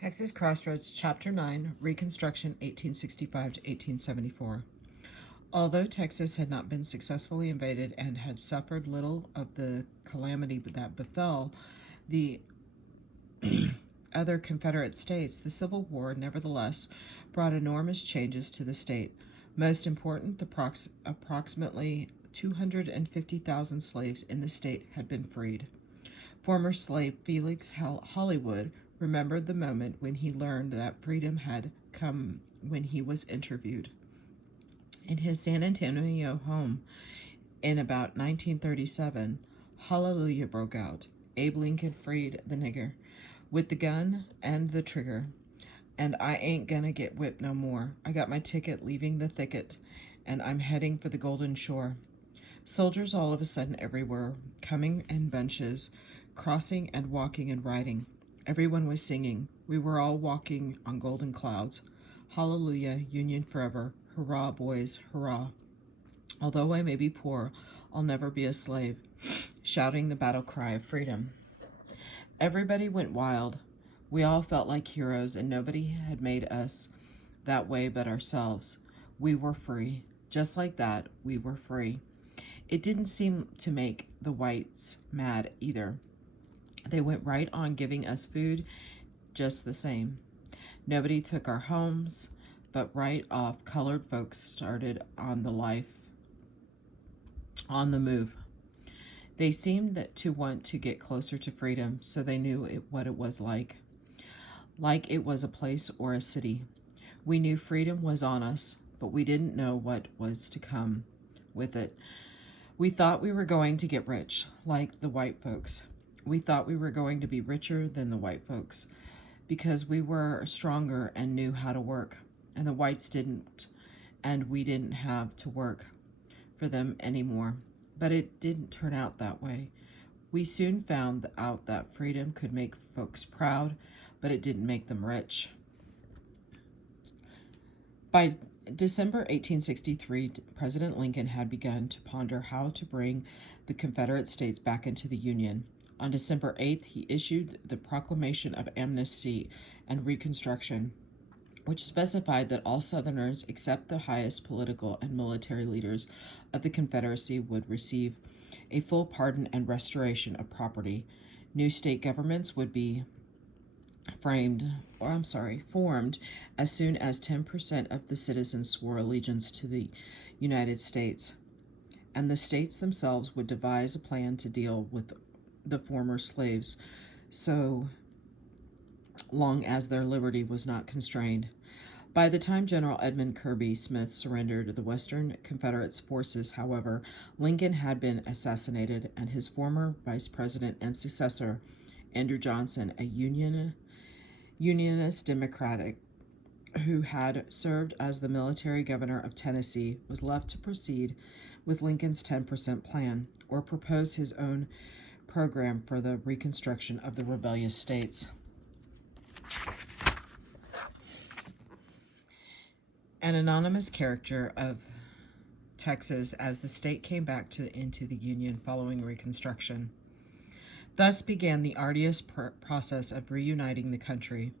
Texas Crossroads, Chapter 9, Reconstruction 1865 to 1874. Although Texas had not been successfully invaded and had suffered little of the calamity that befell the other Confederate states, the Civil War nevertheless brought enormous changes to the state. Most important, the approximately 250,000 slaves in the state had been freed. Former slave Felix Hollywood remembered the moment when he learned that freedom had come when he was interviewed. In his San Antonio home in about 1937, Hallelujah broke out. Abe Lincoln freed the nigger with the gun and the trigger. And I ain't gonna get whipped no more. I got my ticket leaving the thicket, and I'm heading for the Golden Shore. Soldiers all of a sudden everywhere, coming in bunches, crossing and walking and riding. Everyone was singing. We were all walking on golden clouds. Hallelujah, Union forever. Hurrah, boys, hurrah. Although I may be poor, I'll never be a slave, shouting the battle cry of freedom. Everybody went wild. We all felt like heroes, and nobody had made us that way but ourselves. We were free. Just like that, we were free. It didn't seem to make the whites mad either. They went right on giving us food just the same. Nobody took our homes, but right off, colored folks started on the move. They seemed to want to get closer to freedom, so they knew what it was like it was a place or a city. We knew freedom was on us, but we didn't know what was to come with it. We thought we were going to get rich, like the white folks. We thought we were going to be richer than the white folks because we were stronger and knew how to work, and the whites didn't, and we didn't have to work for them anymore. But it didn't turn out that way. We soon found out that freedom could make folks proud, but it didn't make them rich. By December 1863, President Lincoln had begun to ponder how to bring the Confederate States back into the Union. On December 8th, he issued the Proclamation of Amnesty and Reconstruction, which specified that all Southerners, except the highest political and military leaders of the Confederacy, would receive a full pardon and restoration of property. New state governments would be formed as soon as 10% of the citizens swore allegiance to the United States, and the states themselves would devise a plan to deal with the former slaves so long as their liberty was not constrained. By the time General Edmund Kirby Smith surrendered the Western Confederate forces, however, Lincoln had been assassinated, and his former vice president and successor, Andrew Johnson, a Unionist Democrat who had served as the military governor of Tennessee, was left to proceed with Lincoln's 10% plan, or propose his own program for the reconstruction of the rebellious states. An anonymous character of Texas as the state came back into the Union following Reconstruction. Thus began the arduous process of reuniting the country,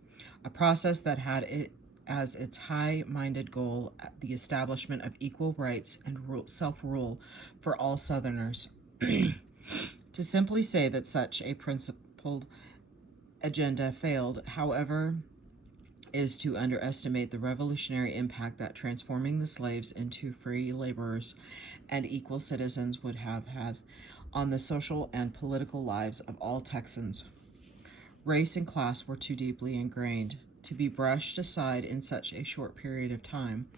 a process that had it as its high-minded goal the establishment of equal rights and self-rule for all Southerners. To simply say that such a principled agenda failed, however, is to underestimate the revolutionary impact that transforming the slaves into free laborers and equal citizens would have had on the social and political lives of all Texans. Race and class were too deeply ingrained to be brushed aside in such a short period of time,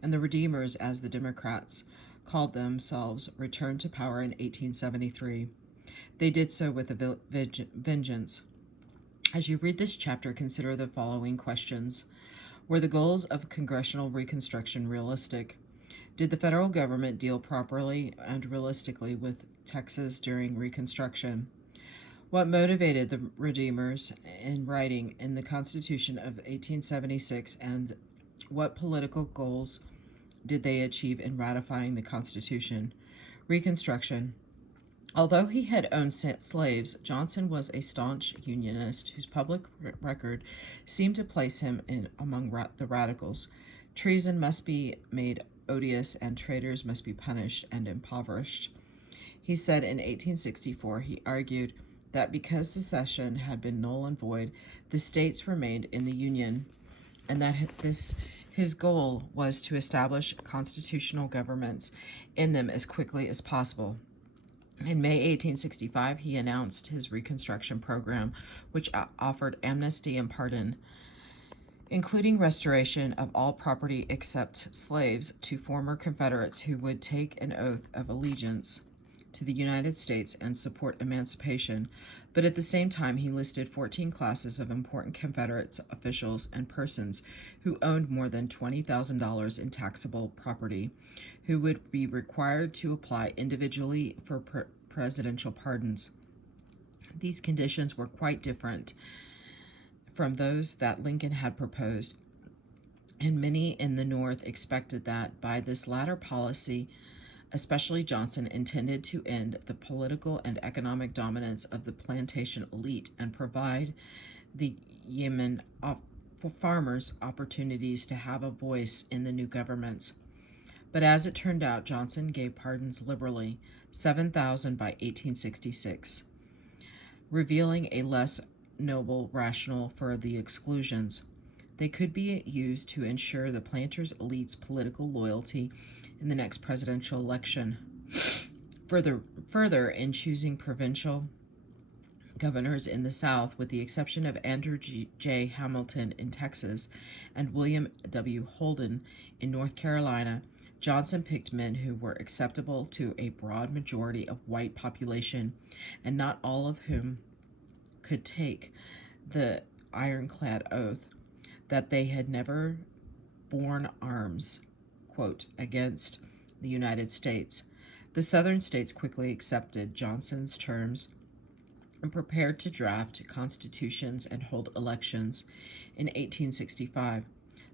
and the Redeemers, as the Democrats called themselves, returned to power in 1873. They did so with a vengeance. As you read this chapter, consider the following questions. Were the goals of congressional reconstruction realistic? Did the federal government deal properly and realistically with Texas during Reconstruction? What motivated the Redeemers in writing in the Constitution of 1876, and what political goals did they achieve in ratifying the Constitution? Reconstruction. Although he had owned slaves, Johnson was a staunch Unionist whose public record seemed to place him among the radicals. Treason must be made odious, and traitors must be punished and impoverished. He said in 1864 he argued that because secession had been null and void, the states remained in the Union, and that his goal was to establish constitutional governments in them as quickly as possible. In May 1865, he announced his Reconstruction program, which offered amnesty and pardon, including restoration of all property except slaves to former Confederates who would take an oath of allegiance to the United States and support emancipation. But at the same time, he listed 14 classes of important Confederate officials and persons who owned more than $20,000 in taxable property, who would be required to apply individually for presidential pardons. These conditions were quite different from those that Lincoln had proposed, and many in the North expected that by this latter policy, especially Johnson, intended to end the political and economic dominance of the plantation elite and provide the yeomen farmers opportunities to have a voice in the new governments. But as it turned out, Johnson gave pardons liberally, 7,000 by 1866, revealing a less noble rationale for the exclusions. They could be used to ensure the planters' elite's political loyalty in the next presidential election. Further, in choosing provincial governors in the South, with the exception of Andrew J. Hamilton in Texas and William W. Holden in North Carolina, Johnson picked men who were acceptable to a broad majority of white population, and not all of whom could take the ironclad oath that they had never borne arms, quote, against the United States. The Southern states quickly accepted Johnson's terms and prepared to draft constitutions and hold elections in 1865.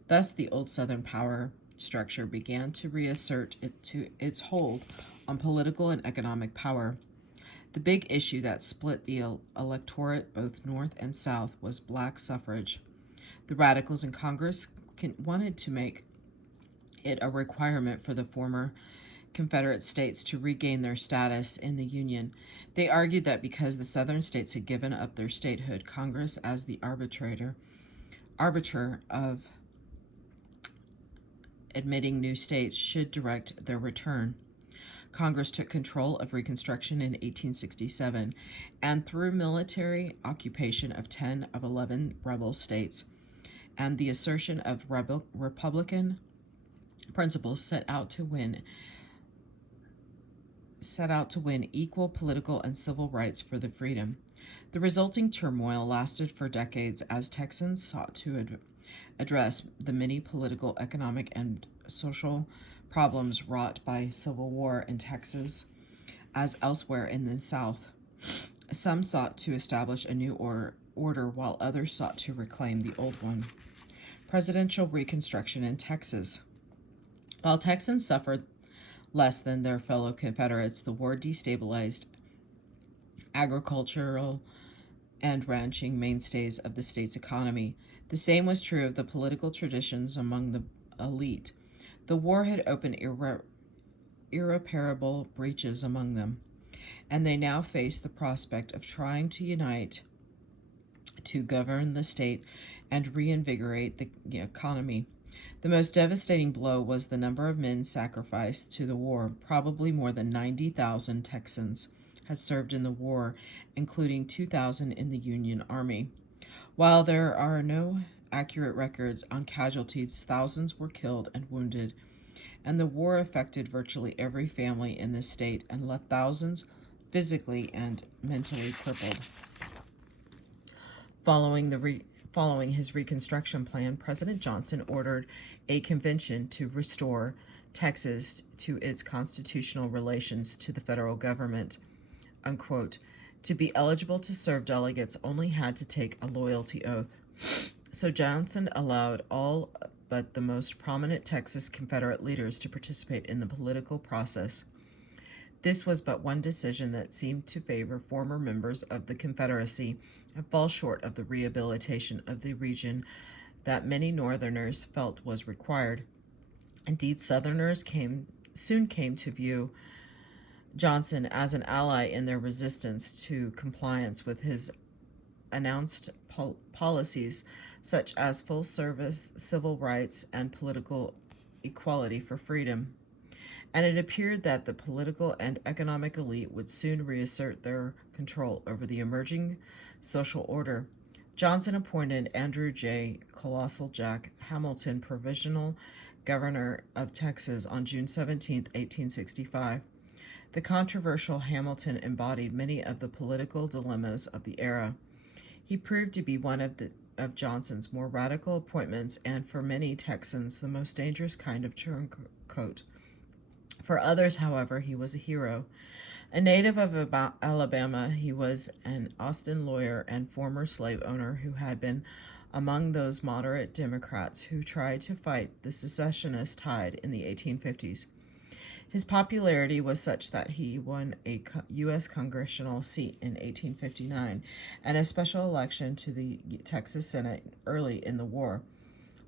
Thus, the old Southern power structure began to reassert its hold on political and economic power. The big issue that split the electorate, both North and South, was black suffrage. The radicals in Congress wanted to make it a requirement for the former Confederate states to regain their status in the Union. They argued that because the Southern states had given up their statehood, Congress, as the arbiter of admitting new states, should direct their return. Congress took control of Reconstruction in 1867, and through military occupation of 10 of 11 rebel states and the assertion of Republican principles, set out to win equal political and civil rights for the freedom. The resulting turmoil lasted for decades as Texans sought to address the many political, economic, and social problems wrought by civil war in Texas as elsewhere in the South. Some sought to establish a new order while others sought to reclaim the old one. Presidential Reconstruction in Texas. While Texans suffered less than their fellow Confederates, the war destabilized agricultural and ranching mainstays of the state's economy. The same was true of the political traditions among the elite. The war had opened irreparable breaches among them, and they now faced the prospect of trying to unite to govern the state and reinvigorate the economy. The most devastating blow was the number of men sacrificed to the war. Probably more than 90,000 Texans had served in the war, including 2,000 in the Union Army. While there are no accurate records on casualties, thousands were killed and wounded, and the war affected virtually every family in the state and left thousands physically and mentally crippled. Following his Reconstruction plan, President Johnson ordered a convention to restore Texas to its constitutional relations to the federal government, unquote. To be eligible to serve, delegates only had to take a loyalty oath. So Johnson allowed all but the most prominent Texas Confederate leaders to participate in the political process. This was but one decision that seemed to favor former members of the Confederacy and fall short of the rehabilitation of the region that many Northerners felt was required. Indeed, Southerners soon came to view Johnson as an ally in their resistance to compliance with his announced policies, such as full service, civil rights, and political equality for freedom. And it appeared that the political and economic elite would soon reassert their control over the emerging social order. Johnson appointed Andrew J. Colossal Jack Hamilton provisional governor of Texas on June 17, 1865. The controversial Hamilton embodied many of the political dilemmas of the era. He proved to be one of Johnson's more radical appointments, and for many Texans, the most dangerous kind of turncoat. For others, however, he was a hero. A native of Alabama, he was an Austin lawyer and former slave owner who had been among those moderate Democrats who tried to fight the secessionist tide in the 1850s. His popularity was such that he won a U.S. congressional seat in 1859 and a special election to the Texas Senate early in the war.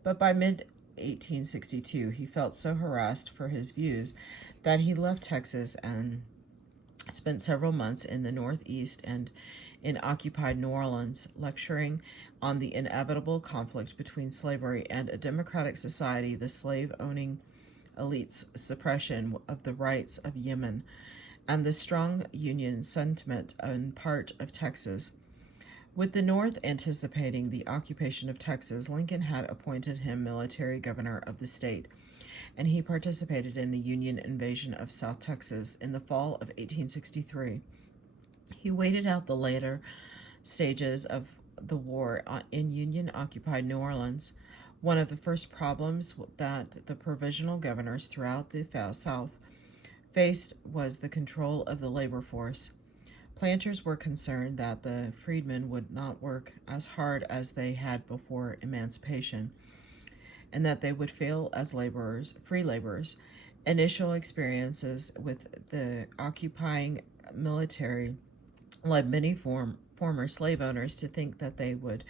But by mid-1862, he felt so harassed for his views that he left Texas and spent several months in the Northeast and in occupied New Orleans, lecturing on the inevitable conflict between slavery and a democratic society, the slave-owning elite's suppression of the rights of Yemen, and the strong Union sentiment on part of Texas. With the North anticipating the occupation of Texas, Lincoln had appointed him military governor of the state, and he participated in the Union invasion of South Texas in the fall of 1863. He waited out the later stages of the war in Union-occupied New Orleans. One of the first problems that the provisional governors throughout the South faced was the control of the labor force. Planters were concerned that the freedmen would not work as hard as they had before emancipation, and that they would fail as free laborers. Initial experiences with the occupying military led many former slave owners to think that they would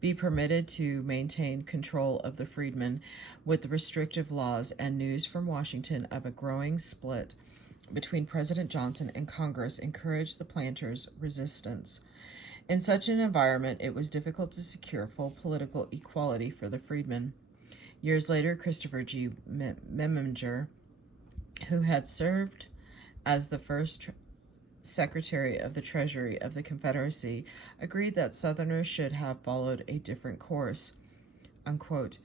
be permitted to maintain control of the freedmen with restrictive laws, and news from Washington of a growing split between President Johnson and Congress encouraged the planters' resistance. In such an environment, it was difficult to secure full political equality for the freedmen. Years later, Christopher G. Memminger, who had served as the first Secretary of the Treasury of the Confederacy, agreed that Southerners should have followed a different course, unquote.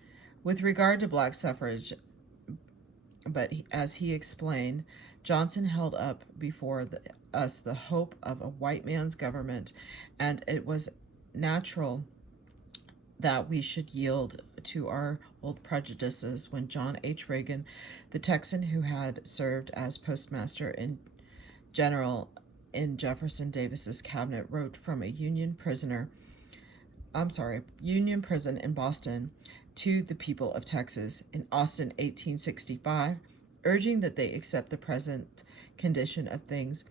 With regard to black suffrage, but as he explained, Johnson held up before us the hope of a white man's government, and it was natural that we should yield to our old prejudices when John H. Reagan, the Texan who had served as postmaster in general in Jefferson Davis's cabinet, wrote from a Union prison in Boston to the people of Texas in Austin, 1865, urging that they accept the present condition of things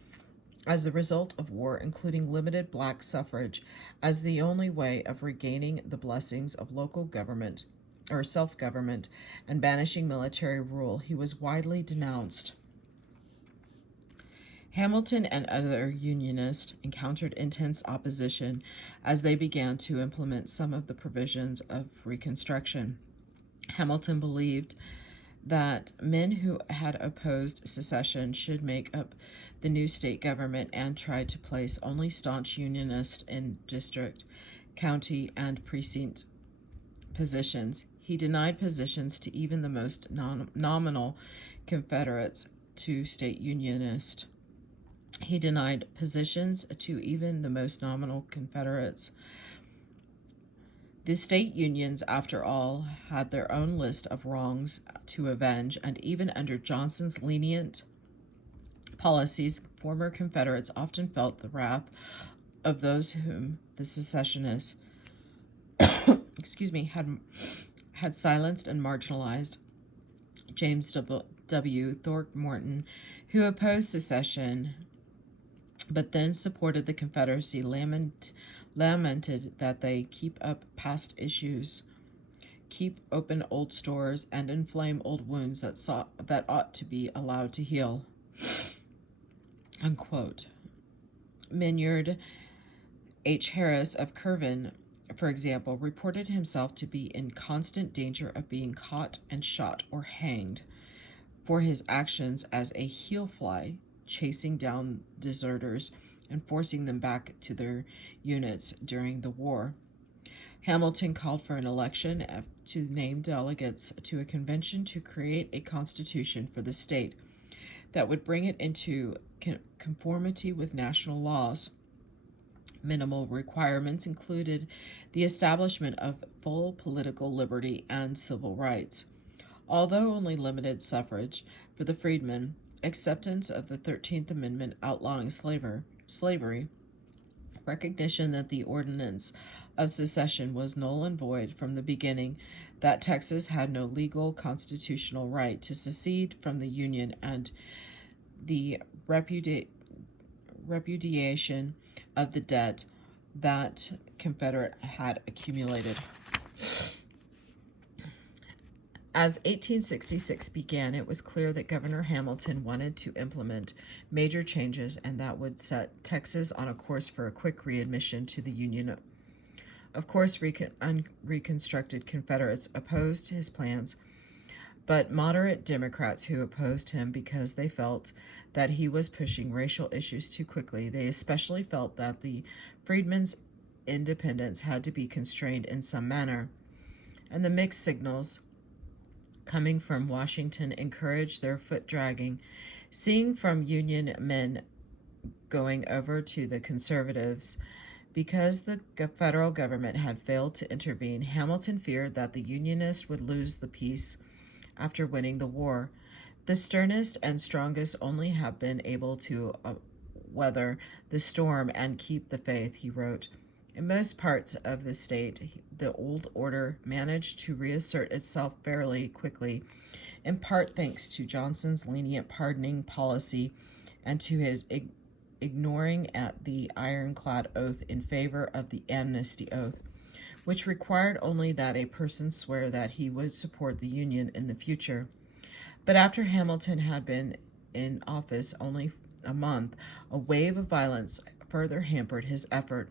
as the result of war, including limited black suffrage, as the only way of regaining the blessings of local government or self-government and banishing military rule. He was widely denounced. Hamilton and other Unionists encountered intense opposition as they began to implement some of the provisions of Reconstruction. Hamilton believed that men who had opposed secession should make up the new state government and tried to place only staunch Unionists in district, county, and precinct positions. He denied positions to even the most nominal Confederates to state Unionists. He denied positions to even the most nominal Confederates. The state unions, after all, had their own list of wrongs to avenge, and even under Johnson's lenient policies, former Confederates often felt the wrath of those whom the secessionists had silenced and marginalized. James W. Throckmorton, who opposed secession but then supported the Confederacy, lamented that they keep up past issues, keep open old stores, and inflame old wounds that ought to be allowed to heal. Unquote. Minyard H. Harris of Kirvin, for example, reported himself to be in constant danger of being caught and shot or hanged for his actions as a heel fly, chasing down deserters and forcing them back to their units during the war. Hamilton called for an election to name delegates to a convention to create a constitution for the state that would bring it into conformity with national laws. Minimal requirements included the establishment of full political liberty and civil rights. Although only limited suffrage for the freedmen, acceptance of the 13th Amendment outlawing slavery, recognition that the ordinance of secession was null and void from the beginning, that Texas had no legal constitutional right to secede from the Union, and the repudiation of the debt that Confederate had accumulated. As 1866 began, it was clear that Governor Hamilton wanted to implement major changes, and that would set Texas on a course for a quick readmission to the Union. Of course, reconstructed Confederates opposed his plans, but moderate Democrats who opposed him because they felt that he was pushing racial issues too quickly. They especially felt that the freedmen's independence had to be constrained in some manner, and the mixed signals coming from Washington encouraged their foot dragging. Seeing from Union men going over to the conservatives because the federal government had failed to intervene, Hamilton feared that the Unionists would lose the peace after winning the war. The sternest and strongest only have been able to weather the storm and keep the faith, he wrote. In most parts of the state, the old order managed to reassert itself fairly quickly, in part thanks to Johnson's lenient pardoning policy and to his ignoring at the ironclad oath in favor of the amnesty oath, which required only that a person swear that he would support the Union in the future. But after Hamilton had been in office only a month, a wave of violence further hampered his effort.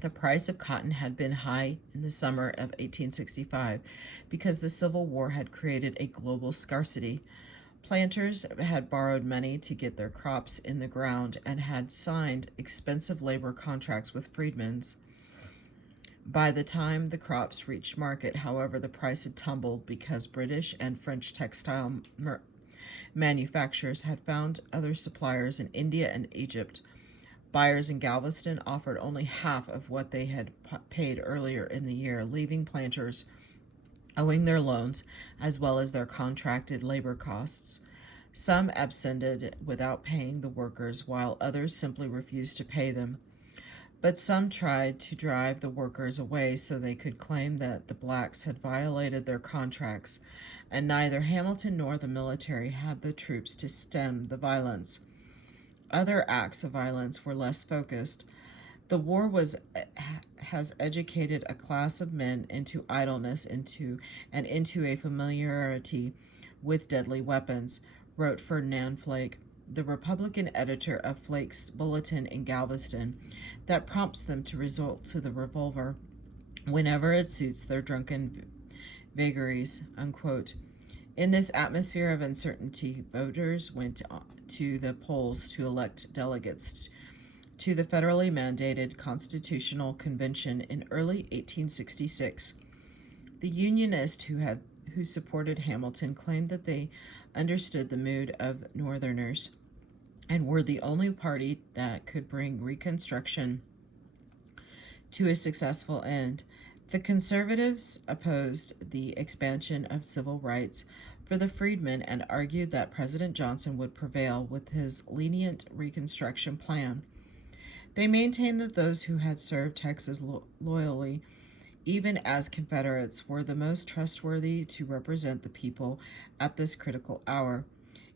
The price of cotton had been high in the summer of 1865 because the Civil War had created a global scarcity. Planters had borrowed money to get their crops in the ground and had signed expensive labor contracts with freedmen. By the time the crops reached market, however, the price had tumbled because British and French textile manufacturers had found other suppliers in India and Egypt. Buyers in Galveston offered only half of what they had paid earlier in the year, leaving planters owing their loans as well as their contracted labor costs. Some absconded without paying the workers, while others simply refused to pay them. But some tried to drive the workers away so they could claim that the blacks had violated their contracts, and neither Hamilton nor the military had the troops to stem the violence. Other acts of violence were less focused. The war has educated a class of men into idleness into a familiarity with deadly weapons, wrote Ferdinand Flake, the Republican editor of Flake's Bulletin in Galveston, that prompts them to resort to the revolver whenever it suits their drunken vagaries, unquote. In this atmosphere of uncertainty, voters went to the polls to elect delegates to the federally mandated Constitutional Convention in early 1866. The Unionists who supported Hamilton claimed that they understood the mood of Northerners and were the only party that could bring Reconstruction to a successful end. The Conservatives opposed the expansion of civil rights for the freedmen and argued that President Johnson would prevail with his lenient Reconstruction plan. They maintained that those who had served Texas loyally even as Confederates were the most trustworthy to represent the people at this critical hour.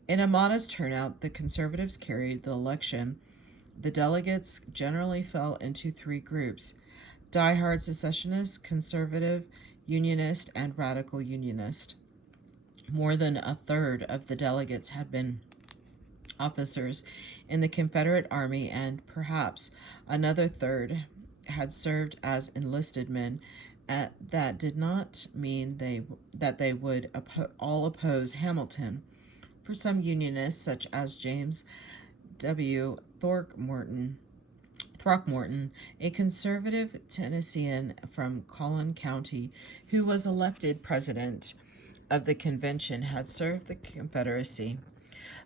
In a modest turnout, the Conservatives carried the election. The delegates generally fell into three groups: diehard secessionists, conservative, unionist, and radical unionist. More than a third of the delegates had been officers in the Confederate Army, and perhaps another third had served as enlisted men. That did not mean that they would all oppose Hamilton. For some Unionists, such as James W. Throckmorton, a conservative Tennessean from Collin County, who was elected president of the convention, had served the Confederacy.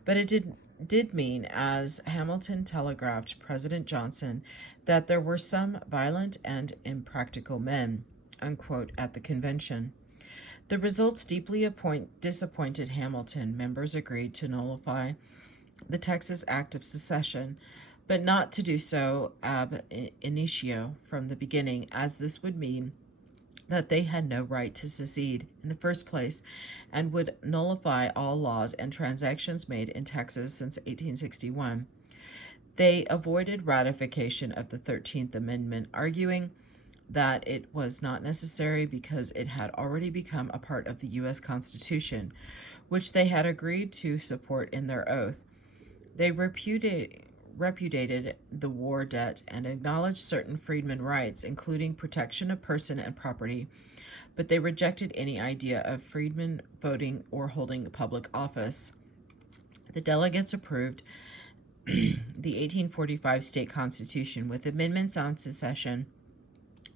But it did mean, as Hamilton telegraphed President Johnson, that there were some violent and impractical men, unquote, at the convention. The results deeply disappointed Hamilton. Members agreed to nullify the Texas Act of Secession, but not to do so ab initio, from the beginning, as this would mean that they had no right to secede in the first place, and would nullify all laws and transactions made in Texas since 1861. They avoided ratification of the 13th Amendment, arguing that it was not necessary because it had already become a part of the U.S. Constitution, which they had agreed to support in their oath. They repudiated the war debt and acknowledged certain freedmen rights, including protection of person and property, but they rejected any idea of freedmen voting or holding public office. The delegates approved the 1845 state constitution with amendments on secession,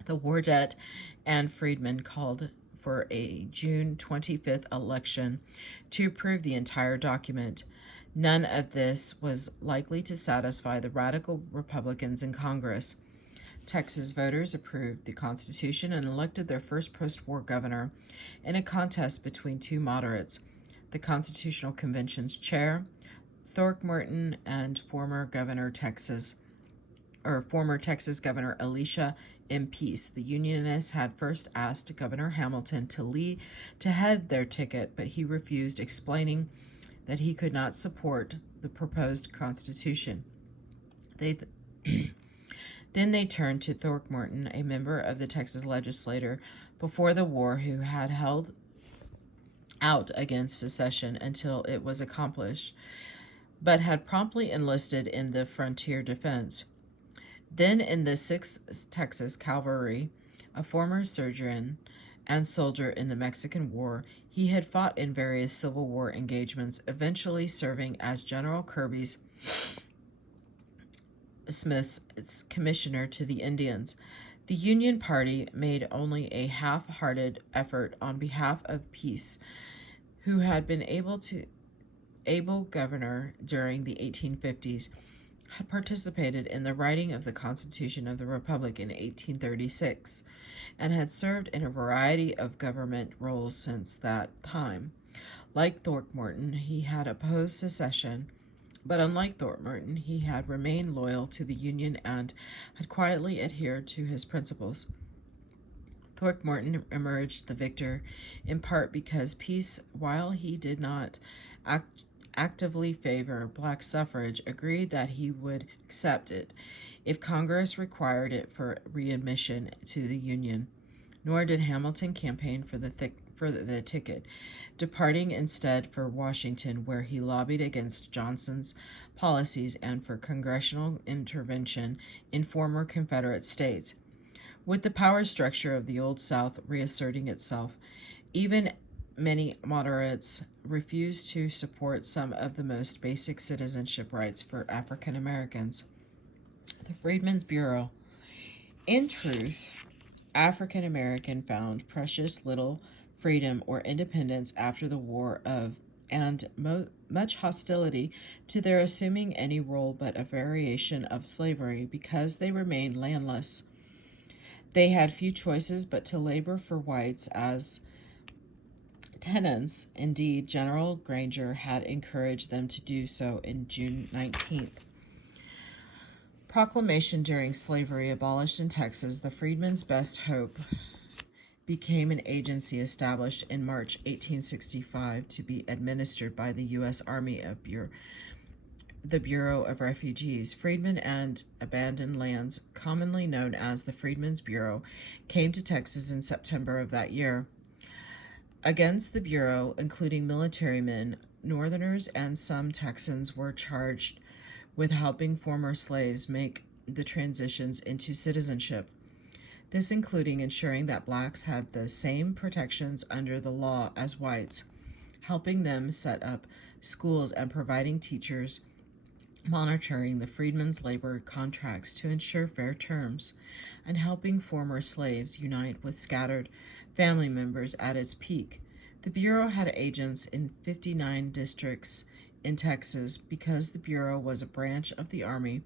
the war debt, and freedmen called for a June 25th election to approve the entire document. None of this was likely to satisfy the radical Republicans in Congress. Texas voters approved the Constitution and elected their first post-war governor in a contest between two moderates, the Constitutional Convention's chair, Throckmorton, and former Texas Governor Elisha M. Peace. The Unionists had first asked Governor Hamilton to head their ticket, but he refused, explaining that he could not support the proposed Constitution. Then they turned to Throckmorton, a member of the Texas legislature before the war, who had held out against secession until it was accomplished, but had promptly enlisted in the frontier defense. Then in the 6th Texas Cavalry, a former surgeon and soldier in the Mexican War, he had fought in various Civil War engagements, eventually serving as General Kirby Smith's commissioner to the Indians. The Union Party made only a half-hearted effort on behalf of Peace, who had been able governor during the 1850s, had participated in the writing of the Constitution of the Republic in 1836, and had served in a variety of government roles since that time. Like Throckmorton, he had opposed secession, but unlike Throckmorton, he had remained loyal to the Union and had quietly adhered to his principles. Throckmorton emerged the victor in part because Peace, while he did not actively favor black suffrage, agreed that he would accept it if Congress required it for readmission to the Union. Nor did Hamilton campaign for the ticket, departing instead for Washington, where he lobbied against Johnson's policies and for congressional intervention in former Confederate states. With the power structure of the Old South reasserting itself, even many moderates refused to support some of the most basic citizenship rights for African Americans. The Freedmen's Bureau. In truth, African American found precious little freedom or independence after the war and much hostility to their assuming any role but a variation of slavery because they remained landless. They had few choices but to labor for whites as tenants. Indeed, General Granger had encouraged them to do so in June 19th. Proclamation during slavery abolished in Texas, the freedmen's best hope became an agency established in March 1865 to be administered by the U.S. Army of the Bureau of Refugees. Freedmen and abandoned lands, commonly known as the Freedmen's Bureau, came to Texas in September of that year. Against the Bureau, including military men, Northerners and some Texans were charged with helping former slaves make the transitions into citizenship. This including ensuring that blacks had the same protections under the law as whites, helping them set up schools and providing teachers, monitoring the freedmen's labor contracts to ensure fair terms, and helping former slaves unite with scattered family members at its peak. The Bureau had agents in 59 districts in Texas. Because the Bureau was a branch of the Army,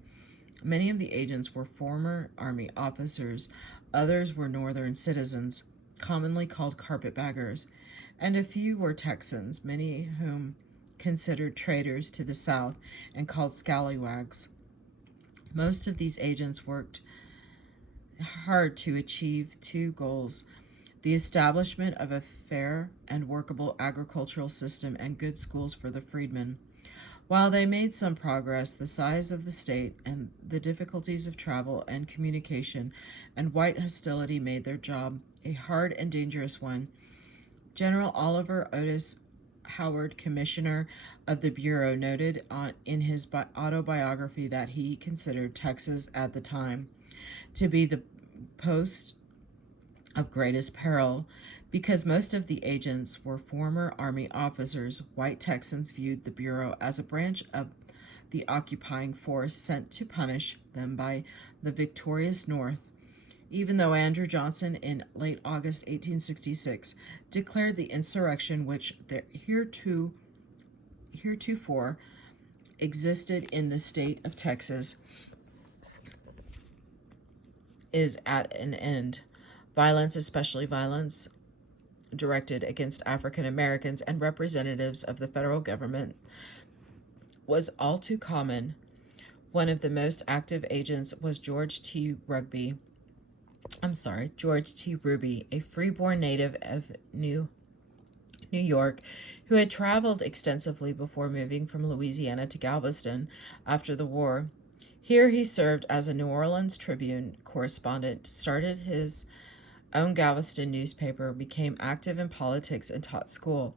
many of the agents were former Army officers, others were Northern citizens, commonly called carpetbaggers, and a few were Texans, many whom considered traitors to the South and called scallywags. Most of these agents worked hard to achieve two goals: the establishment of a fair and workable agricultural system and good schools for the freedmen. While they made some progress, the size of the state and the difficulties of travel and communication and white hostility made their job a hard and dangerous one. General Oliver Otis Howard, commissioner of the Bureau, noted in his autobiography that he considered Texas at the time to be the post of greatest peril. Because most of the agents were former Army officers, white Texans viewed the Bureau as a branch of the occupying force sent to punish them by the victorious North. Even though Andrew Johnson in late August 1866 declared the insurrection which heretofore existed in the state of Texas is at an end. Violence, especially violence directed against African Americans and representatives of the federal government, was all too common. One of the most active agents was George T. Ruby, a freeborn native of New York, who had traveled extensively before moving from Louisiana to Galveston after the war. Here he served as a New Orleans Tribune correspondent, started his own Galveston newspaper, became active in politics, and taught school.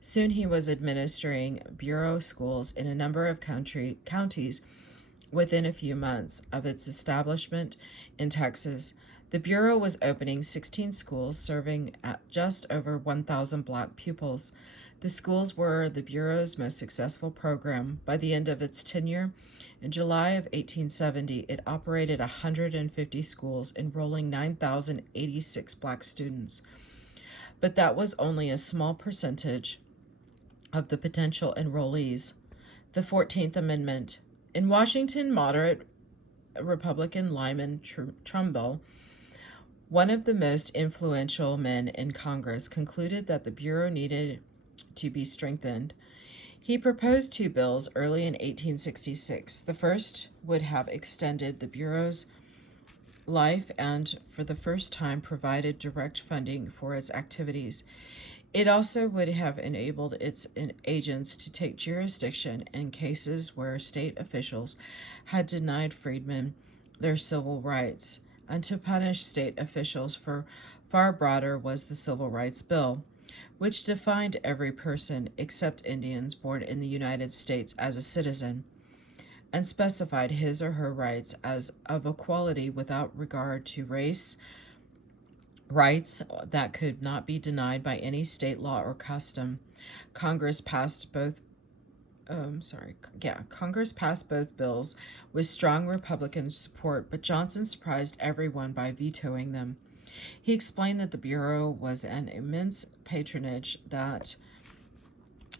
Soon he was administering Bureau schools in a number of counties. Within a few months of its establishment in Texas, the Bureau was opening 16 schools, serving at just over 1,000 black pupils. The schools were the Bureau's most successful program. By the end of its tenure, in July of 1870, it operated 150 schools, enrolling 9,086 black students. But that was only a small percentage of the potential enrollees. The 14th Amendment. In Washington, moderate Republican Lyman Trumbull, one of the most influential men in Congress, concluded that the Bureau needed to be strengthened. He proposed two bills early in 1866. The first would have extended the Bureau's life and, for the first time, provided direct funding for its activities. It also would have enabled its agents to take jurisdiction in cases where state officials had denied freedmen their civil rights, and to punish state officials. For far broader was the Civil Rights Bill, which defined every person except Indians born in the United States as a citizen, and specified his or her rights as of equality without regard to race, rights that could not be denied by any state law or custom. Congress passed both bills with strong Republican support, but Johnson surprised everyone by vetoing them. He explained that the Bureau was an immense patronage that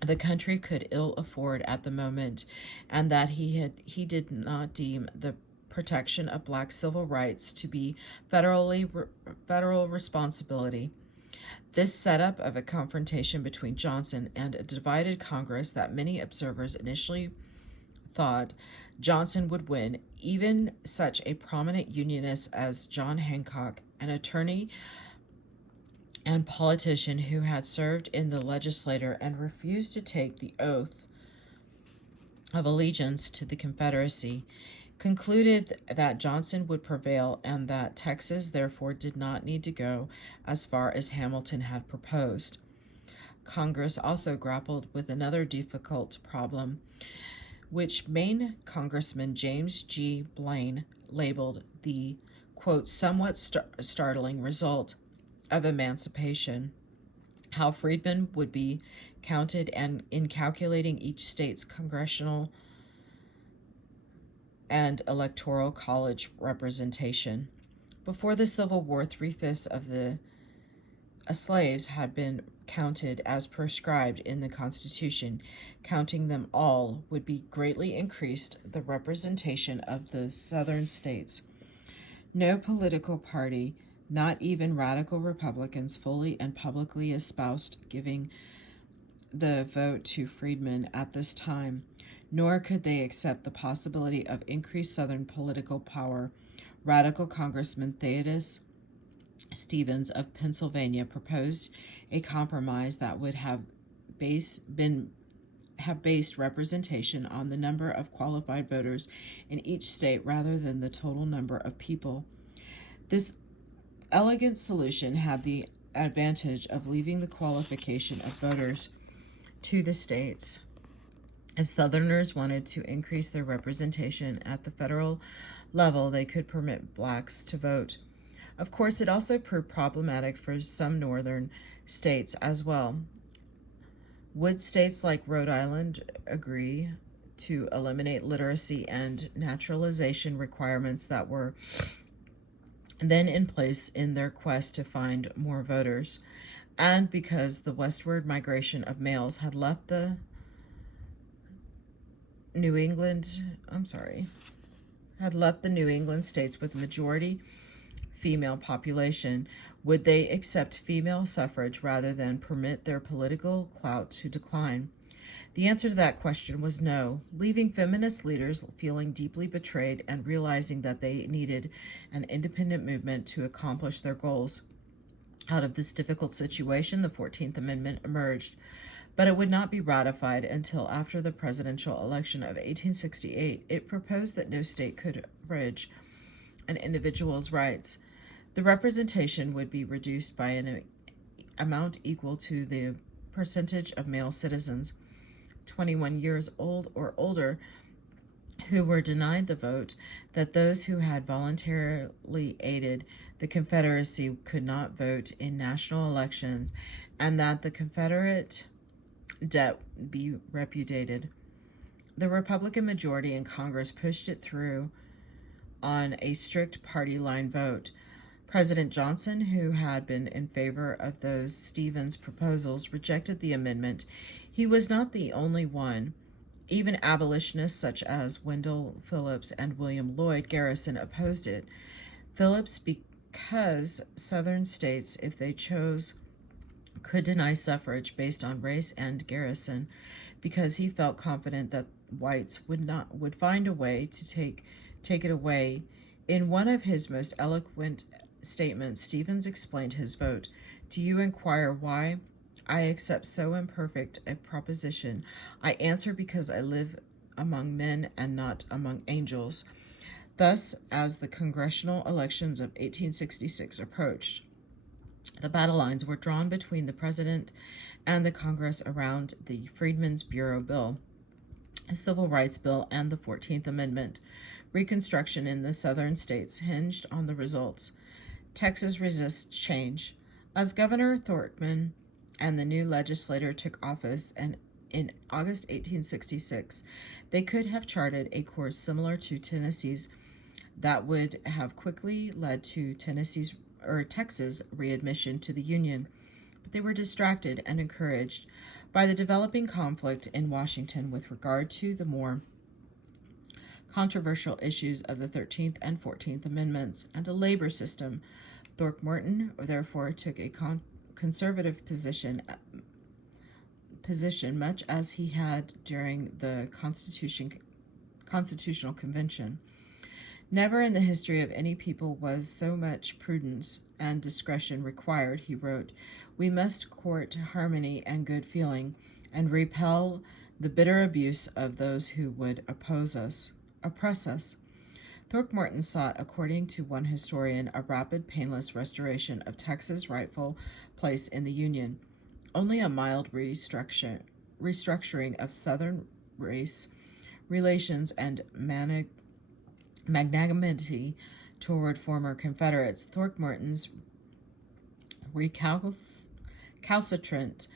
the country could ill afford at the moment, and that he did not deem the protection of black civil rights to be federal responsibility. This setup of a confrontation between Johnson and a divided Congress that many observers initially thought Johnson would win. Even such a prominent Unionist as John Hancock, an attorney and politician who had served in the legislature and refused to take the oath of allegiance to the Confederacy, concluded that Johnson would prevail and that Texas therefore did not need to go as far as Hamilton had proposed. Congress also grappled with another difficult problem, which Maine Congressman James G. Blaine labeled the, quote, somewhat startling result of emancipation. How freedmen would be counted and in calculating each state's congressional and electoral college representation. Before the Civil War, 3/5 of the slaves had been counted as prescribed in the Constitution. Counting them all would be greatly increased the representation of the southern states. No political party, not even radical Republicans, fully and publicly espoused giving the vote to freedmen at this time, nor could they accept the possibility of increased southern political power. Radical Congressman Thaddeus Stevens of Pennsylvania proposed a compromise that would have based representation on the number of qualified voters in each state rather than the total number of people. This elegant solution had the advantage of leaving the qualification of voters to the states. If Southerners wanted to increase their representation at the federal level, they could permit blacks to vote. Of course, it also proved problematic for some northern states as well. Would states like Rhode Island agree to eliminate literacy and naturalization requirements that were then in place in their quest to find more voters? And because the westward migration of males had left the New England states with majority female population, would they accept female suffrage rather than permit their political clout to decline? The answer to that question was no, leaving feminist leaders feeling deeply betrayed and realizing that they needed an independent movement to accomplish their goals. Out of this difficult situation, the 14th Amendment emerged, but it would not be ratified until after the presidential election of 1868. It proposed that no state could abridge an individual's rights. The representation would be reduced by an amount equal to the percentage of male citizens 21 years old or older who were denied the vote, that those who had voluntarily aided the Confederacy could not vote in national elections, and that the Confederate debt be repudiated. The Republican majority in Congress pushed it through on a strict party line vote. President Johnson, who had been in favor of those Stevens proposals, rejected the amendment. He was not the only one. Even abolitionists such as Wendell Phillips and William Lloyd Garrison opposed it. Phillips, because Southern states, if they chose, could deny suffrage based on race, and Garrison, because he felt confident that whites would find a way to take it away. In one of his most eloquent statements, Stevens explained his vote. Do you inquire why I accept so imperfect a proposition? I answer because I live among men and not among angels. Thus, as the congressional elections of 1866 approached, the battle lines were drawn between the president and the Congress around the Freedmen's Bureau Bill, a Civil Rights Bill, and the 14th Amendment. Reconstruction in the southern states hinged on the results. Texas resists change. As Governor Thorntman and the new legislature took office and in August 1866, they could have charted a course similar to Tennessee's that would have quickly led to Texas' readmission to the Union. But they were distracted and encouraged by the developing conflict in Washington with regard to the more controversial issues of the 13th and 14th Amendments and a labor system. Throckmorton therefore took a conservative position, much as he had during the Constitutional Convention. Never in the history of any people was so much prudence and discretion required, he wrote. We must court harmony and good feeling, and repel the bitter abuse of those who would oppress us. Throckmorton sought, according to one historian, a rapid, painless restoration of Texas' rightful place in the Union. Only a mild restructuring of Southern race relations and magnanimity toward former Confederates. Throckmorton's recalcitrant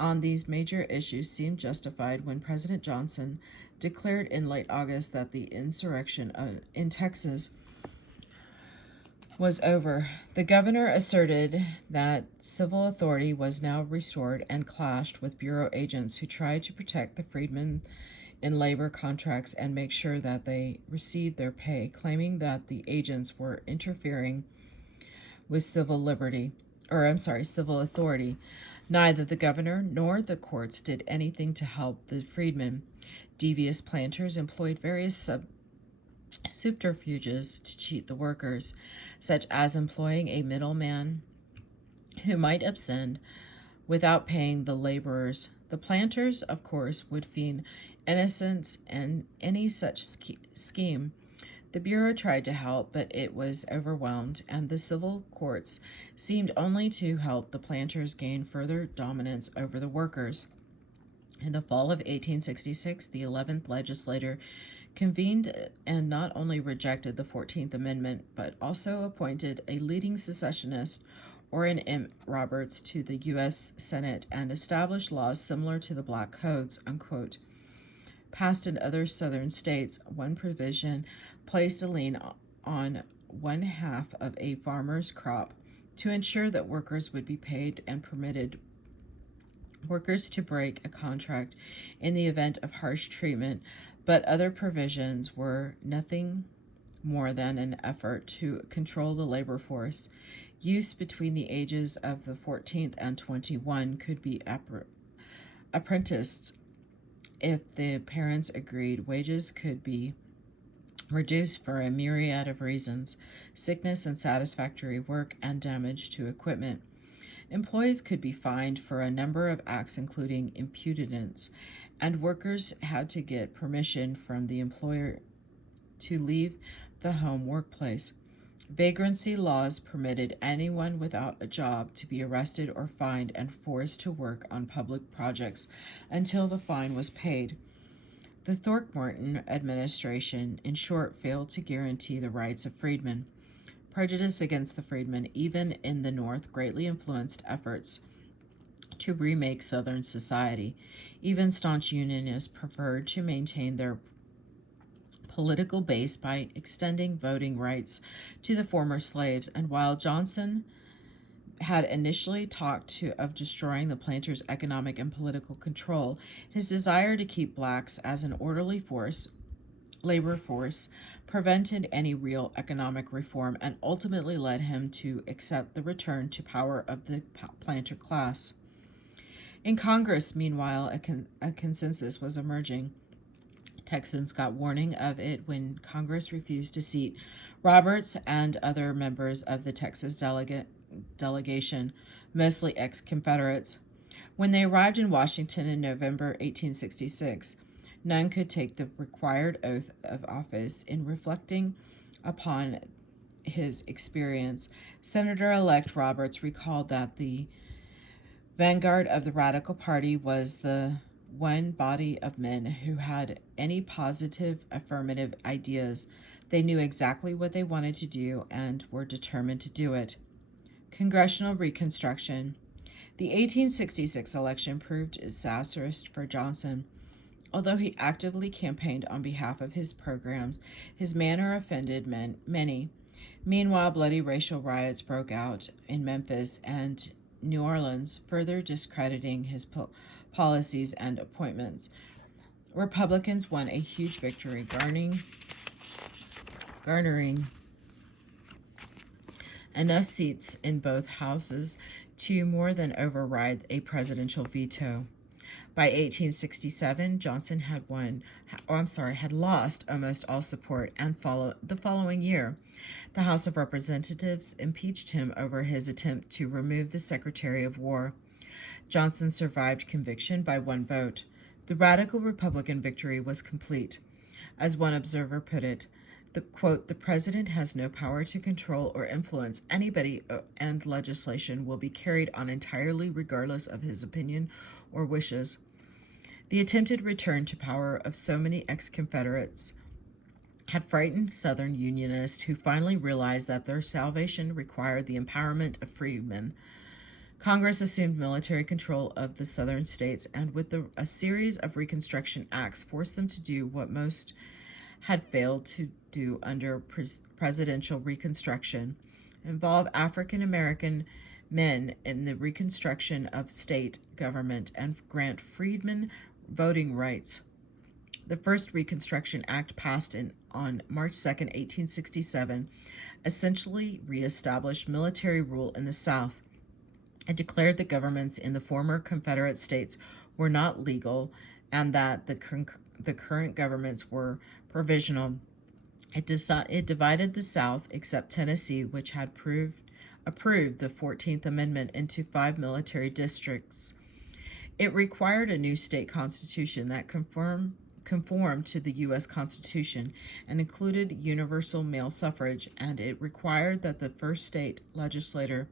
on these major issues seemed justified when President Johnson declared in late August that the insurrection in Texas was over. The governor asserted that civil authority was now restored and clashed with Bureau agents who tried to protect the freedmen in labor contracts and make sure that they received their pay, claiming that the agents were interfering with civil authority. Neither the governor nor the courts did anything to help the freedmen. Devious planters employed various subterfuges to cheat the workers, such as employing a middleman who might abscond without paying the laborers. The planters, of course, would feign innocence in any such scheme. The Bureau tried to help, but it was overwhelmed, and the civil courts seemed only to help the planters gain further dominance over the workers. In the fall of 1866, the 11th legislature convened and not only rejected the 14th Amendment, but also appointed a leading secessionist, Orrin M. Roberts, to the U.S. Senate and established laws similar to the Black Codes, unquote. Passed in other southern states, one provision placed a lien on one half of a farmer's crop to ensure that workers would be paid and permitted workers to break a contract in the event of harsh treatment, but other provisions were nothing more than an effort to control the labor force. Youths between the ages of the 14th and 21 could be apprenticed if the parents agreed. Wages could be reduced for a myriad of reasons: sickness, unsatisfactory work, and damage to equipment. Employees could be fined for a number of acts, including impudence, and workers had to get permission from the employer to leave the home workplace. Vagrancy laws permitted anyone without a job to be arrested or fined and forced to work on public projects until the fine was paid. The Throckmorton administration, in short, failed to guarantee the rights of freedmen. Prejudice against the freedmen, even in the North, greatly influenced efforts to remake Southern society. Even staunch Unionists preferred to maintain their political base by extending voting rights to the former slaves, and while Johnson had initially talked of destroying the planters' economic and political control, his desire to keep blacks as an orderly labor force prevented any real economic reform and ultimately led him to accept the return to power of the planter class. In Congress, meanwhile, a consensus was emerging. Texans got warning of it when Congress refused to seat Roberts and other members of the Texas delegation, mostly ex-Confederates. When they arrived in Washington in November 1866, none could take the required oath of office. In reflecting upon his experience, Senator-elect Roberts recalled that the vanguard of the Radical Party was the one body of men who had any positive affirmative ideas. They knew exactly what they wanted to do and were determined to do it. Congressional Reconstruction. The 1866 election proved disastrous for Johnson. Although he actively campaigned on behalf of his programs, his manner offended many. Meanwhile, bloody racial riots broke out in Memphis and New Orleans, further discrediting his policies and appointments. Republicans won a huge victory, garnering enough seats in both houses to more than override a presidential veto. By 1867, Johnson had lost almost all support, and the following year, the House of Representatives impeached him over his attempt to remove the Secretary of War. Johnson survived conviction by one vote. The radical Republican victory was complete. As one observer put it, the president has no power to control or influence anybody, and legislation will be carried on entirely regardless of his opinion or wishes. The attempted return to power of so many ex-Confederates had frightened Southern Unionists, who finally realized that their salvation required the empowerment of freedmen. Congress assumed military control of the Southern states, and with a series of Reconstruction acts forced them to do what most had failed to do under presidential Reconstruction: involve African American men in the reconstruction of state government and grant freedmen voting rights. The first Reconstruction Act, passed on March 2, 1867, essentially reestablished military rule in the South. It declared the governments in the former Confederate states were not legal, and that the current governments were provisional. It divided the South, except Tennessee, which had approved the 14th Amendment, into 5 military districts. It required a new state constitution that conformed to the U.S. Constitution and included universal male suffrage, and it required that the first state legislator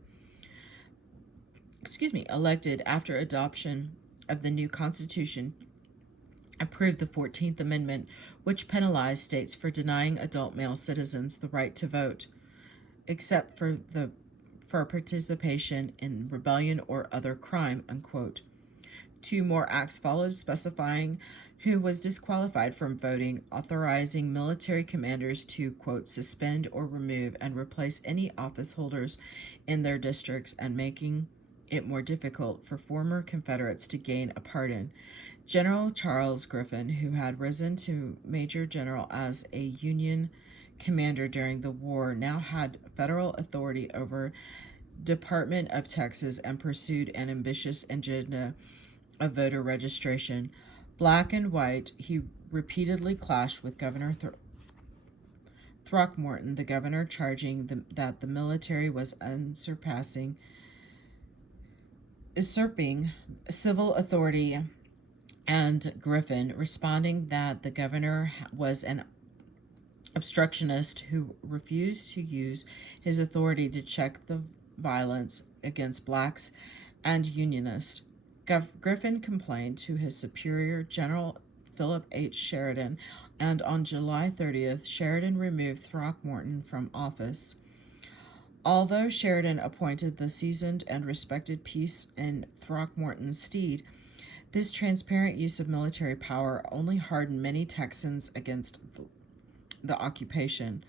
elected after adoption of the new Constitution approved the 14th Amendment, which penalized states for denying adult male citizens the right to vote, except for participation in rebellion or other crime, unquote. 2 more acts followed, specifying who was disqualified from voting, authorizing military commanders to, quote, suspend or remove and replace any office holders in their districts, and making it more difficult for former Confederates to gain a pardon. General Charles Griffin, who had risen to Major General as a Union commander during the war, now had federal authority over Department of Texas and pursued an ambitious agenda of voter registration. Black and white, he repeatedly clashed with Governor Throckmorton, the governor, charging that the military was usurping civil authority, and Griffin responding that the governor was an obstructionist who refused to use his authority to check the violence against blacks and Unionists. Griffin complained to his superior, General Philip H. Sheridan, and on July 30th, Sheridan removed Throckmorton from office. Although Sheridan appointed the seasoned and respected Peace in Throckmorton's stead, this transparent use of military power only hardened many Texans against the occupation.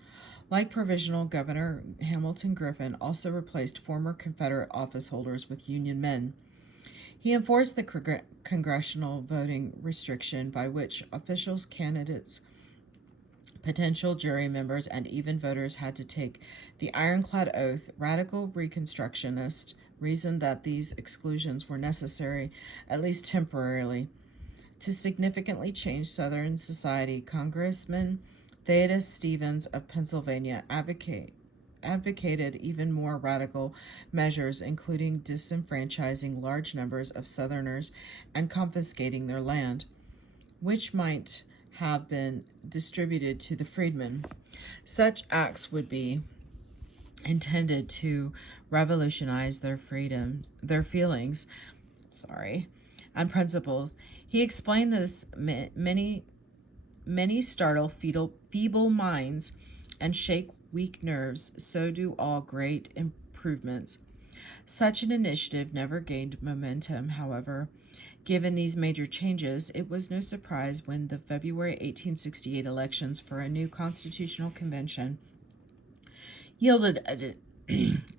Like Provisional Governor Hamilton, Griffin also replaced former Confederate office holders with Union men. He enforced the congressional voting restriction, by which officials, candidates, potential jury members, and even voters had to take the ironclad oath. Radical Reconstructionists reasoned that these exclusions were necessary, at least temporarily, to significantly change Southern society. Congressman Thaddeus Stevens of Pennsylvania advocated even more radical measures, including disenfranchising large numbers of Southerners and confiscating their land, which might have been distributed to the freedmen. Such acts would be intended to revolutionize their feelings, and principles. He explained this: many startle feeble minds and shake weak nerves, so do all great improvements. Such an initiative never gained momentum, however. Given these major changes, it was no surprise when the February 1868 elections for a new constitutional convention yielded a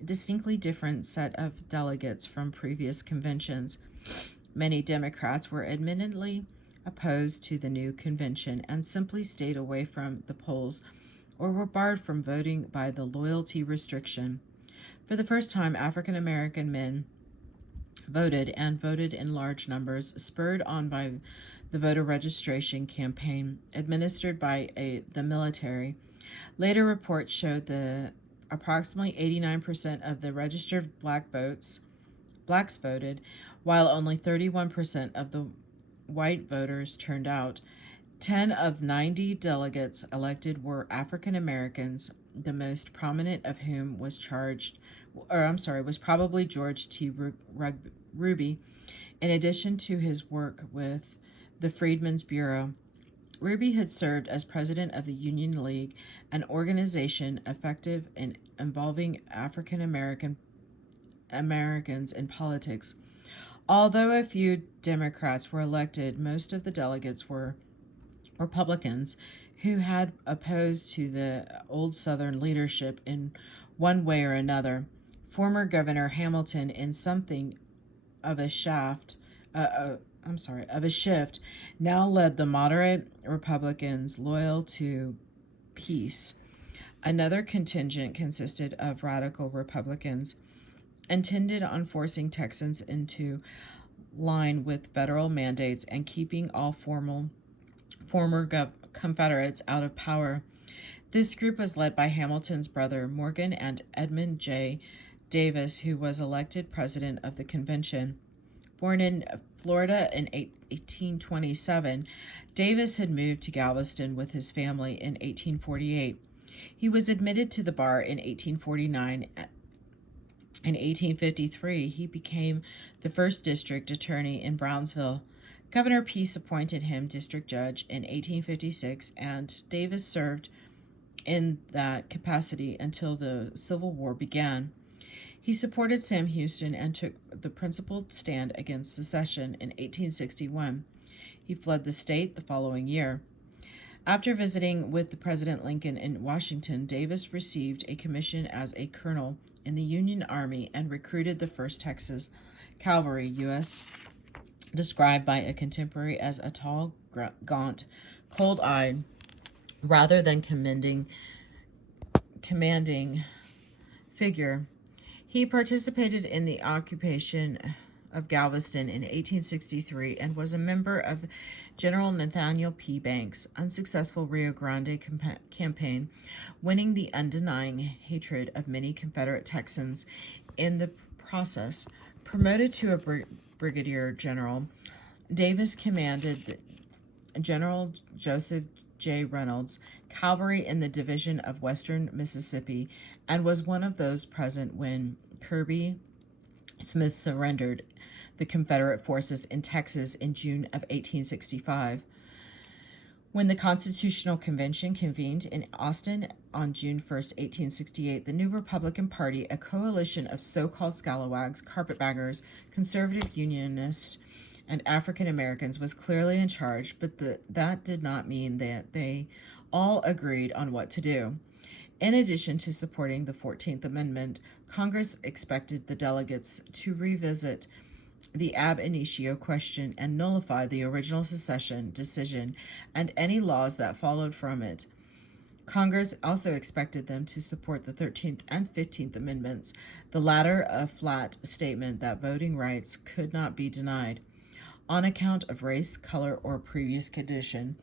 distinctly different set of delegates from previous conventions. Many Democrats were admittedly opposed to the new convention and simply stayed away from the polls or were barred from voting by the loyalty restriction. For the first time, African American men voted in large numbers, spurred on by the voter registration campaign administered by the military. Later reports showed that approximately 89% of the registered blacks voted, while only 31% of the white voters turned out. 10 of 90 delegates elected were African Americans, the most prominent of whom was probably George T. Ruby. In addition to his work with the Freedmen's Bureau, Ruby had served as president of the Union League, an organization effective in involving African Americans in politics. Although a few Democrats were elected, most of the delegates were Republicans who had opposed to the old Southern leadership in one way or another. Former Governor Hamilton, in something of a shift, now led the moderate Republicans loyal to peace. Another contingent consisted of radical Republicans, intended on forcing Texans into line with federal mandates and keeping all former Confederates out of power. This group was led by Hamilton's brother Morgan and Edmund J. Davis, who was elected president of the convention. Born in Florida in 1827, Davis had moved to Galveston with his family in 1848. He was admitted to the bar in 1849. In 1853, he became the first district attorney in Brownsville. Governor Peace appointed him district judge in 1856, and Davis served in that capacity until the Civil War began. He supported Sam Houston and took the principled stand against secession in 1861. He fled the state the following year. After visiting with the President Lincoln in Washington, Davis received a commission as a colonel in the Union Army and recruited the 1st Texas Cavalry, U.S., described by a contemporary as a tall, gaunt, cold-eyed, rather than commanding figure. He participated in the occupation of Galveston in 1863 and was a member of General Nathaniel P. Banks' unsuccessful Rio Grande campaign, winning the undenying hatred of many Confederate Texans in the process. Promoted to a brigadier general, Davis commanded General Joseph J. Reynolds' cavalry in the Division of Western Mississippi and was one of those present when Kirby Smith surrendered the Confederate forces in Texas in June of 1865. When the Constitutional Convention convened in Austin on June 1st, 1868, the new Republican Party, a coalition of so-called scalawags, carpetbaggers, conservative Unionists, and African Americans, was clearly in charge, but that did not mean that they all agreed on what to do. In addition to supporting the 14th Amendment, Congress expected the delegates to revisit the ab initio question and nullify the original secession decision and any laws that followed from it. Congress also expected them to support the 13th and 15th Amendments, the latter a flat statement that voting rights could not be denied on account of race, color, or previous condition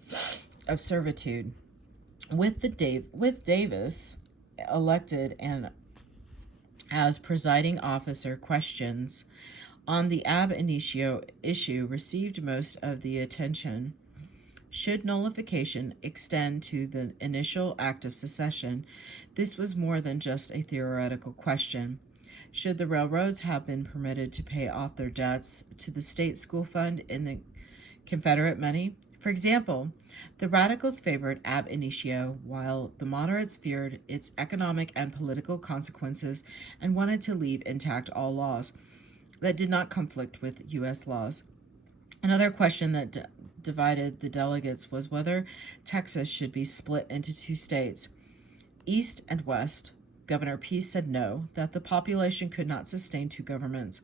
of servitude. With Davis elected and as presiding officer, questions on the ab initio issue received most of the attention. Should nullification extend to the initial act of secession, this was more than just a theoretical question. Should the railroads have been permitted to pay off their debts to the state school fund in the Confederate money? For example, the radicals favored ab initio, while the moderates feared its economic and political consequences and wanted to leave intact all laws that did not conflict with U.S. laws. Another question that divided the delegates was whether Texas should be split into 2 states, East and West. Governor Peace said no, that the population could not sustain 2 governments.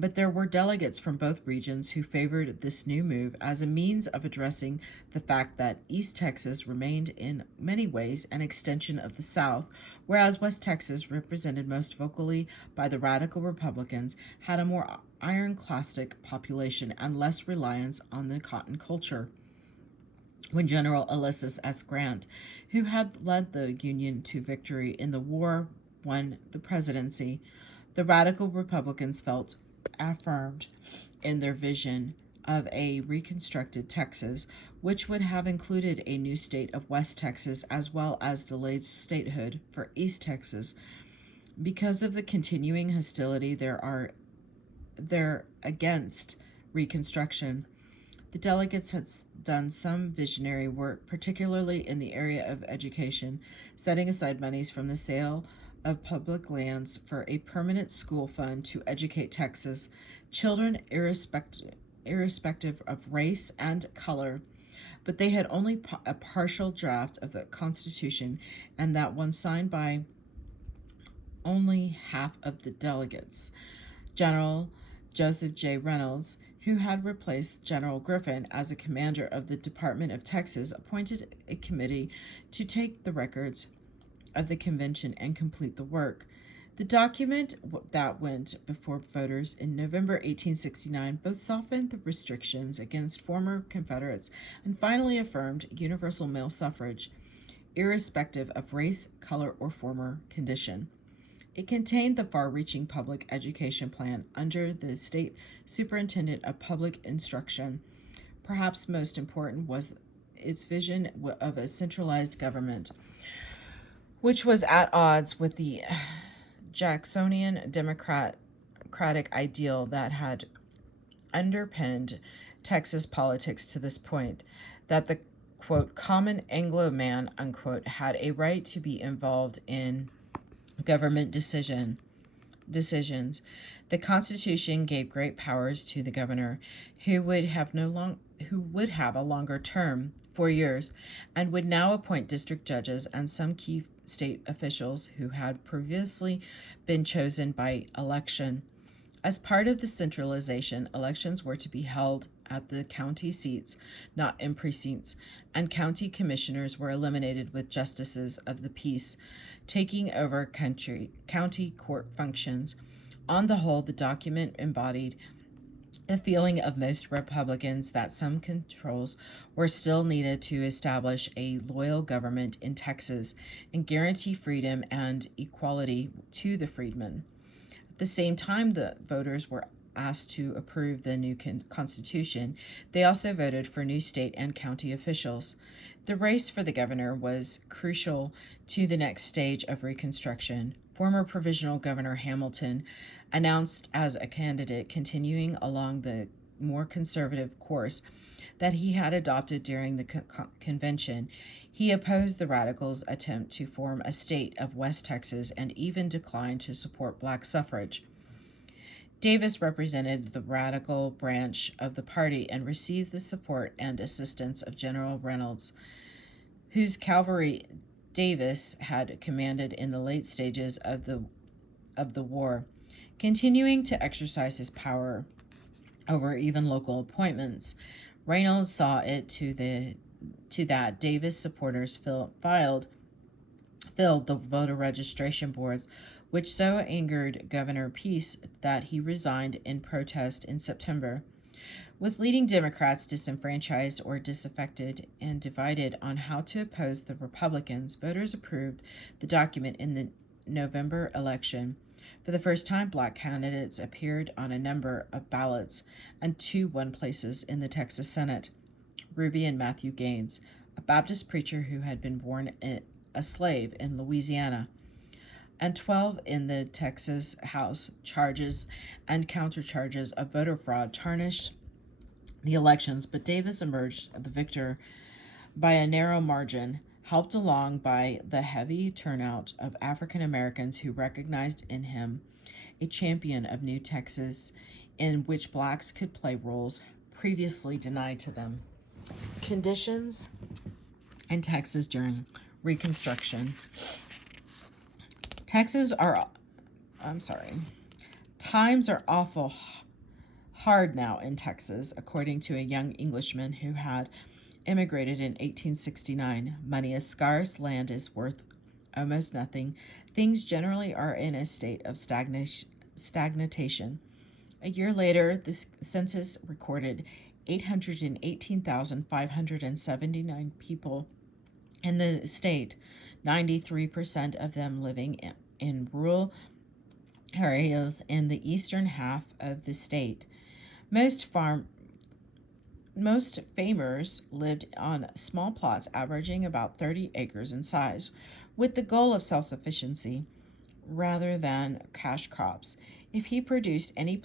But there were delegates from both regions who favored this new move as a means of addressing the fact that East Texas remained in many ways an extension of the South, whereas West Texas, represented most vocally by the radical Republicans, had a more ironclastic population and less reliance on the cotton culture. When General Ulysses S. Grant, who had led the Union to victory in the war, won the presidency, the radical Republicans felt affirmed in their vision of a reconstructed Texas, which would have included a new state of West Texas as well as delayed statehood for East Texas. Because of the continuing hostility there against Reconstruction, the delegates had done some visionary work, particularly in the area of education, setting aside monies from the sale of public lands for a permanent school fund to educate Texas children irrespective of race and color. But they had only a partial draft of the Constitution, and that one signed by only half of the delegates. General Joseph J. Reynolds, who had replaced General Griffin as a commander of the Department of Texas, appointed a committee to take the records of the convention and complete the work. The document that went before voters in November 1869 both softened the restrictions against former Confederates and finally affirmed universal male suffrage, irrespective of race, color, or former condition. It contained the far-reaching public education plan under the state superintendent of public instruction. Perhaps most important was its vision of a centralized government, which was at odds with the Jacksonian democratic ideal that had underpinned Texas politics to this point, that the, quote, common Anglo man, unquote, had a right to be involved in government decisions. The Constitution gave great powers to the governor, who would have a longer term, 4 years, and would now appoint district judges and some key state officials who had previously been chosen by election. As part of the centralization, elections were to be held at the county seats, not in precincts, and county commissioners were eliminated with justices of the peace, taking over county court functions. On the whole, the document embodied the feeling of most Republicans that some controls were still needed to establish a loyal government in Texas and guarantee freedom and equality to the freedmen. At the same time the voters were asked to approve the new Constitution, they also voted for new state and county officials. The race for the governor was crucial to the next stage of Reconstruction. Former Provisional Governor Hamilton announced as a candidate, continuing along the more conservative course that he had adopted during the convention. He opposed the radicals' attempt to form a state of West Texas and even declined to support black suffrage. Davis represented the radical branch of the party and received the support and assistance of General Reynolds, whose cavalry Davis had commanded in the late stages of the war, continuing to exercise his power over even local appointments. Reynolds saw it to that Davis supporters filled the voter registration boards, which so angered Governor Peace that he resigned in protest in September. With leading Democrats disenfranchised or disaffected and divided on how to oppose the Republicans, voters approved the document in the November election. For the first time, black candidates appeared on a number of ballots, and 2 won places in the Texas Senate. Ruby and Matthew Gaines, a Baptist preacher who had been born a slave in Louisiana, and 12 in the Texas House. Charges and countercharges of voter fraud tarnished the elections, but Davis emerged the victor by a narrow margin, helped along by the heavy turnout of African Americans who recognized in him a champion of New Texas in which blacks could play roles previously denied to them. Conditions in Texas during Reconstruction. Times are awful hard now in Texas, according to a young Englishman who had immigrated in 1869. Money is scarce, land is worth almost nothing. Things generally are in a state of stagnation. A year later, the census recorded 818,579 people in the state, 93% of them living in rural areas in the eastern half of the state. Most farmers lived on small plots averaging about 30 acres in size, with the goal of self-sufficiency rather than cash crops. If he produced any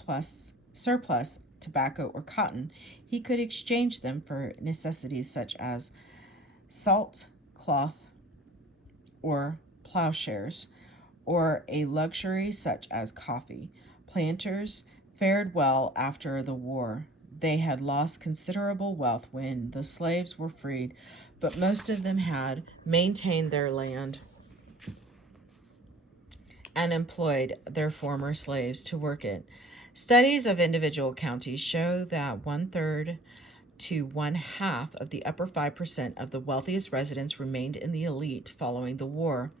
surplus tobacco or cotton, he could exchange them for necessities such as salt, cloth, or plowshares, or a luxury such as coffee. Planters fared well after the war. They had lost considerable wealth when the slaves were freed, but most of them had maintained their land and employed their former slaves to work it. Studies of individual counties show that 1/3 to 1/2 of the upper 5% of the wealthiest residents remained in the elite following the war.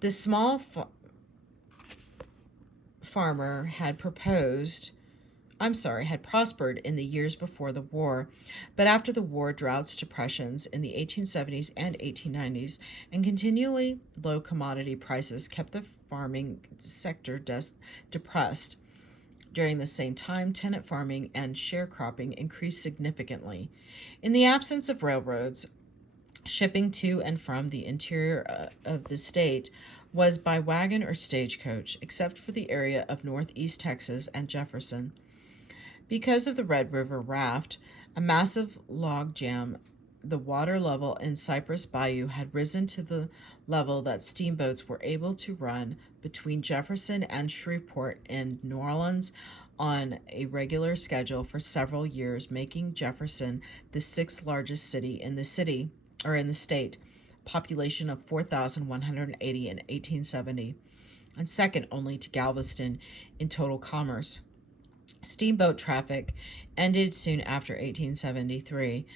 The small farmer had prospered in the years before the war, but after the war, droughts, depressions in the 1870s and 1890s, and continually low commodity prices kept the farming sector depressed. During the same time, tenant farming and sharecropping increased significantly. In the absence of railroads, shipping to and from the interior of the state was by wagon or stagecoach, except for the area of northeast Texas and Jefferson. Because of the Red River raft, a massive log jam, the water level in Cypress Bayou had risen to the level that steamboats were able to run between Jefferson and Shreveport in New Orleans on a regular schedule for several years, making Jefferson the sixth largest city in the state, population of 4,180 in 1870, and second only to Galveston in total commerce. Steamboat traffic ended soon after 1873,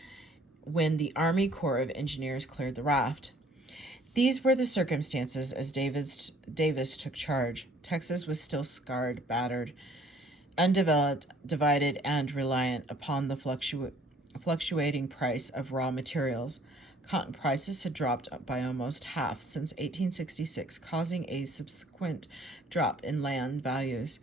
when the Army Corps of Engineers cleared the raft. These were the circumstances as Davis took charge. Texas was still scarred, battered, undeveloped, divided, and reliant upon the fluctuating price of raw materials. Cotton prices had dropped by almost half since 1866, causing a subsequent drop in land values.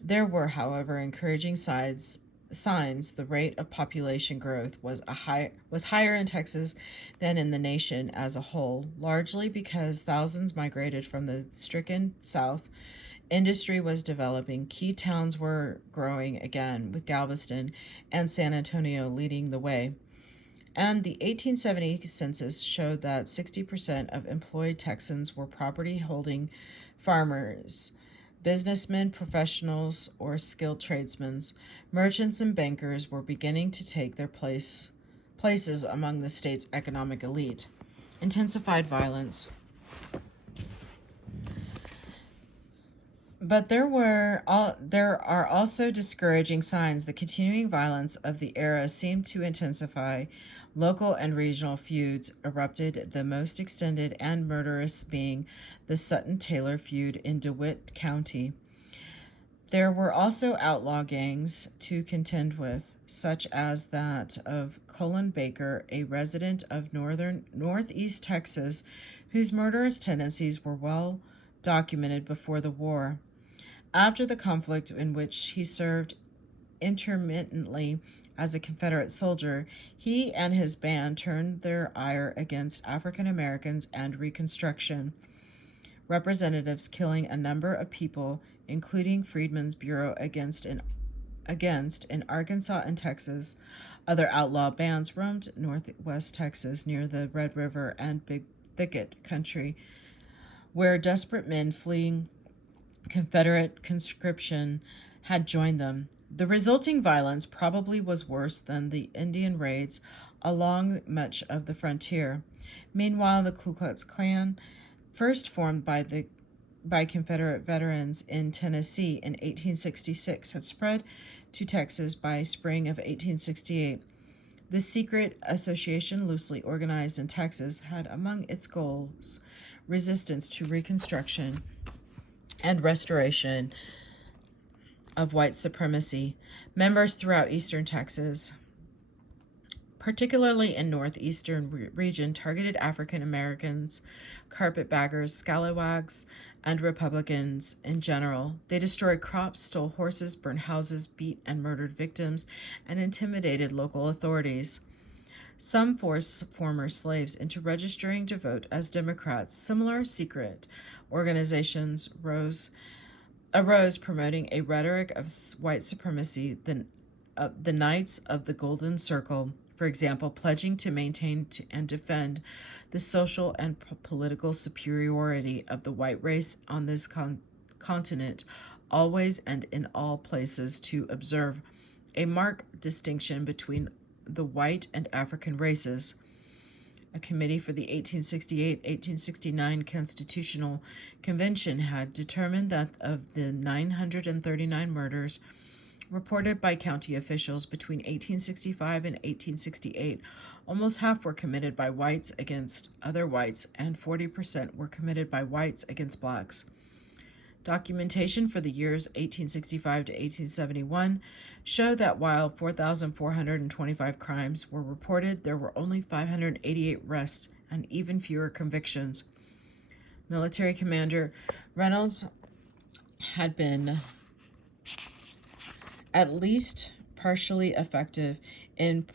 There were, however, encouraging signs. The rate of population growth was higher in Texas than in the nation as a whole, largely because thousands migrated from the stricken South. Industry was developing. Key towns were growing again, with Galveston and San Antonio leading the way. And the 1870 census showed that 60% of employed Texans were property-holding farmers, businessmen, professionals, or skilled tradesmen. Merchants and bankers were beginning to take their places among the state's economic elite. Intensified violence. But there are also discouraging signs. The continuing violence of the era seemed to intensify. Local and regional feuds erupted, the most extended and murderous being the Sutton-Taylor feud in DeWitt County. There were also outlaw gangs to contend with, such as that of Cullen Baker, a resident of northeast Texas, whose murderous tendencies were well documented before the war. After the conflict, in which he served intermittently as a Confederate soldier, he and his band turned their ire against African Americans and Reconstruction representatives, killing a number of people, including Freedmen's Bureau against in Arkansas and Texas. Other outlaw bands roamed northwest Texas near the Red River and Big Thicket country, where desperate men fleeing Confederate conscription had joined them. The resulting violence probably was worse than the Indian raids along much of the frontier. Meanwhile, the Ku Klux Klan, first formed by Confederate veterans in Tennessee in 1866, had spread to Texas by spring of 1868. This secret association, loosely organized in Texas, had among its goals resistance to Reconstruction and restoration of white supremacy. Members throughout eastern Texas, particularly in northeastern region, targeted African Americans, carpetbaggers, scalawags, and Republicans in general. They destroyed crops, stole horses, burned houses, beat and murdered victims, and intimidated local authorities. Some forced former slaves into registering to vote as Democrats. Similar secret organizations arose promoting a rhetoric of white supremacy. The Knights of the Golden Circle, for example, pledging to maintain and defend the social and political superiority of the white race on this continent, always and in all places, to observe a marked distinction between the white and African races. A committee for the 1868-1869 Constitutional Convention had determined that of the 939 murders reported by county officials between 1865 and 1868, almost half were committed by whites against other whites, and 40% were committed by whites against blacks. Documentation for the years 1865 to 1871 show that while 4,425 crimes were reported, there were only 588 arrests and even fewer convictions. Military Commander Reynolds had been at least partially effective in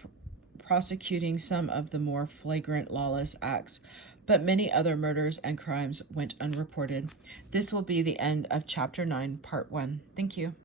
prosecuting some of the more flagrant lawless acts, but many other murders and crimes went unreported. This will be the end of Chapter 9, Part 1. Thank you.